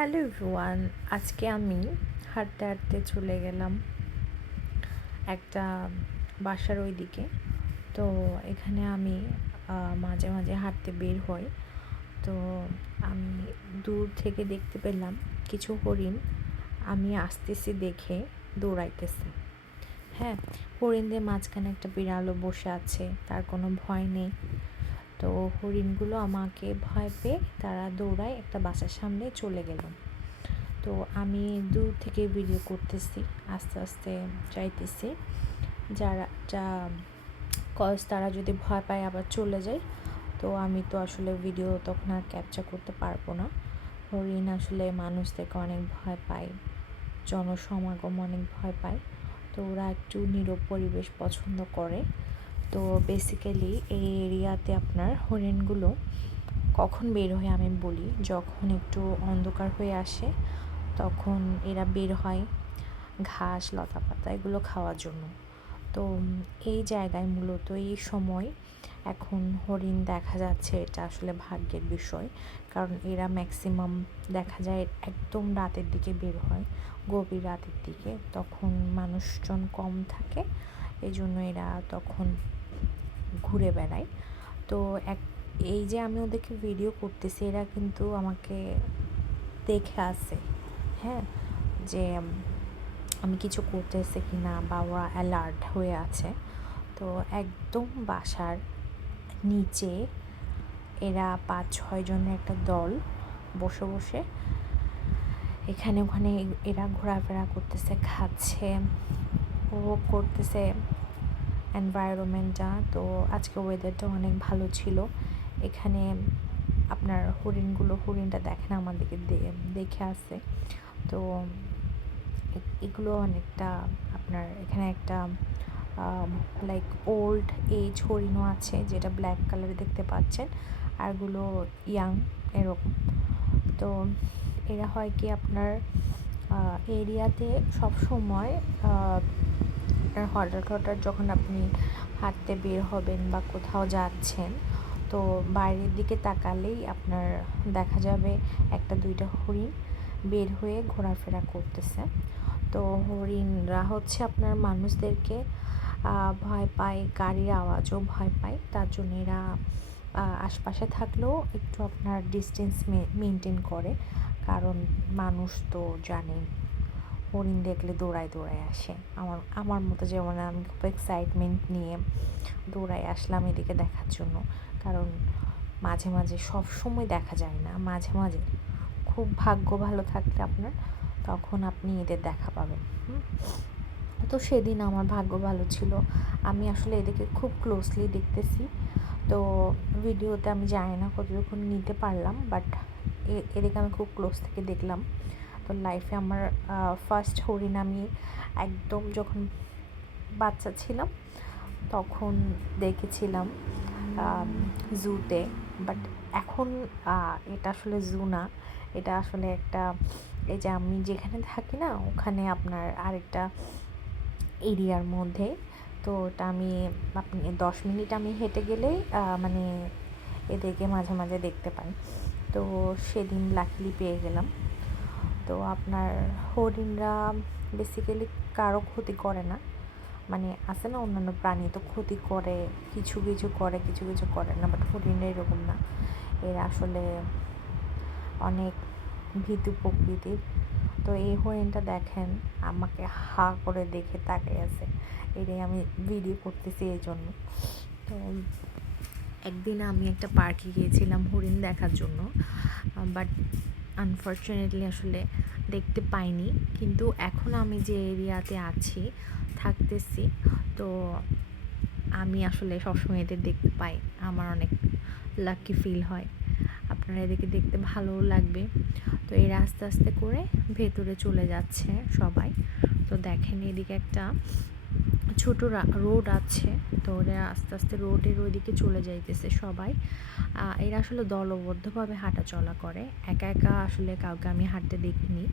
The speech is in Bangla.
হ্যালো এভরিওয়ান, আজকে আমি হাঁটতে হাঁটতে চলে গেলাম একটা বাসার ওইদিকে। তো এখানে আমি মাঝে মাঝে হাঁটতে বের হই। তো আমি দূর থেকে দেখতে পেলাম কিছু হরিণ আমি আসতেছি দেখে দৌড়াইতেছে। হ্যাঁ হরিণদের মাঝখানে একটা বিড়ালও বসে আছে, তার কোনো ভয় নেই। তো হরিণগুলো আমাকে ভয় পেয়ে তারা দৌড়ায় একটা বাসার সামনে চলে গেল। তো আমি দূর থেকে ভিডিও করতেছি, আস্তে আস্তে যাইতেছি। যারা, যা কজ তারা যদি ভয় পায় আবার চলে যায়, তো আমি তো আসলে ভিডিও তখন আর ক্যাপচার করতে পারব না। হরিণ আসলে মানুষদেরকে অনেক ভয় পায়, জনসমাগম অনেক ভয় পায়। তো ওরা একটু নীরব পরিবেশ পছন্দ করে। তো বেসিক্যালি এই এরিয়াতে আপনার হরিণগুলো কখন বের হয় আমি বলি, যখন একটু অন্ধকার হয়ে আসে তখন এরা বের হয় ঘাস লতা পাতা এগুলো খাওয়ার জন্য। তো এই জায়গায় মূলত এই সময় এখন হরিণ দেখা যাচ্ছে এটা আসলে ভাগ্যের বিষয়। কারণ এরা ম্যাক্সিমাম দেখা যায় একদম রাতের দিকে বের হয়, গভীর রাতের দিকে। তখন মানুষজন কম থাকে এই জন্য এরা তখন ঘুরে বেড়ায় তো এক, এই যে আমি ওদেরকে ভিডিও করতেছি, এরা কিন্তু আমাকে দেখে আসে হ্যাঁ? যে আমি কিছু করতেছে কি না বা ওরা অ্যালার্ট হয়ে আছে। তো একদম বাসার নিচে এরা পাঁচ ছয় জনের একটা দল বসে বসে এখানে, ওখানে এরা ঘোরাফেরা করতেছে, খাচ্ছে, উপভোগ করতেছে। এনভায়রনমেন্টটা তো আজকে ওয়েদারটা অনেক ভালো ছিল। এখানে আপনার হরিণগুলো, হরিণটা দেখেন আমাদেরকে দেখে আসে তো এগুলো অনেকটা আপনার এখানে একটা লাইক ওল্ড এজ হরিণও আছে, যেটা ব্ল্যাক কালারে দেখতে পাচ্ছেন। আরগুলো ইয়াং এরকম। তো এরা হয় কি আপনার এরিয়াতে সব সময় আপনার হঠাৎ হঠাৎ যখন আপনি হাঁটতে বের হবেন বা কোথাও যাচ্ছেন, তো বাইরের দিকে তাকালেই আপনার দেখা যাবে একটা দুইটা হরিণ বের হয়ে ঘোরাফেরা করতেছে। তো হরিণরা হচ্ছে আপনার মানুষদেরকে ভয় পায়, গাড়ির আওয়াজও ভয় পায়। তার জন্য এরা আশপাশে থাকলেও একটু আপনার ডিস্টেন্স মেনটেন করে। কারণ মানুষ তো জানেন হরিণ দেখলে দৌড়ায় দৌড়ায় আসে। আমার আমার মতো যেমন আমি খুব এক্সাইটমেন্ট নিয়ে দৌড়ায় আসলাম এদিকে দেখার জন্য। কারণ মাঝে মাঝে সব সময় দেখা যায় না। মাঝে মাঝে খুব ভাগ্য ভালো থাকলে আপনার তখন আপনি এদের দেখা পাবেন। তো সেদিন আমার ভাগ্য ভালো ছিল। আমি আসলে এদেরকে খুব ক্লোজলি দেখতেছি। তো ভিডিওতে আমি জানি না কতটুকু নিতে পারলাম বাট এদিকে আমি খুব ক্লোজ থেকে দেখলাম। তো লাইফে আমার ফার্স্ট হরিণ আমি একদম যখন বাচ্চা ছিলাম, তখন দেখেছিলাম জুতে বাট এখন এটা আসলে জু না। এটা আসলে একটা, এই যে আমি যেখানে থাকি না, ওখানে আপনার আরেকটা এরিয়ার মধ্যে। তো ওটা আমি, আপনি দশ মিনিট আমি হেঁটে গেলেই মানে এদেরকে মাঝে মাঝে দেখতে পাই। তো সেদিন লাকিলি পেয়ে গেলাম। তো আপনার হরিণরা বেসিক্যালি কারও ক্ষতি করে না। মানে আছে না অন্যান্য প্রাণী তো ক্ষতি করে, কিছু কিছু করে, কিছু কিছু করে না বাট হরিণরা এরকম না। এরা আসলে অনেক ভীতু প্রকৃতির। তো এই হরিণটা দেখেন, আমাকে হা করে দেখে তাকিয়ে আছে। এটাই আমি ভিডিও করতেছি এই জন্য তো একদিন আমি একটা পার্কে গিয়েছিলাম হরিণ দেখার জন্য বাট আনফর্চুনেটলি আসলে দেখতে পাইনি। কিন্তু এখন আমি যে এরিয়াতে আছি, থাকতেছি, তো আমি আসলে সবসময় এদের দেখতে পাই। আমার অনেক লাকি ফিল হয়। আপনারা এদেরকে দেখতে ভালোও লাগবে। তো এরা আস্তে আস্তে করে ভেতরে চলে যাচ্ছে সবাই। তো দেখেন এদিকে একটা ছোট রোড আছে, তো ওরা আস্তে আস্তে রোডের ওইদিকে চলে যাইতেছে সবাই। এরা আসলে দলবদ্ধভাবে হাঁটা চলা করে। একা একা আসলে কাউকে আমি হাঁটতে দেখিনি।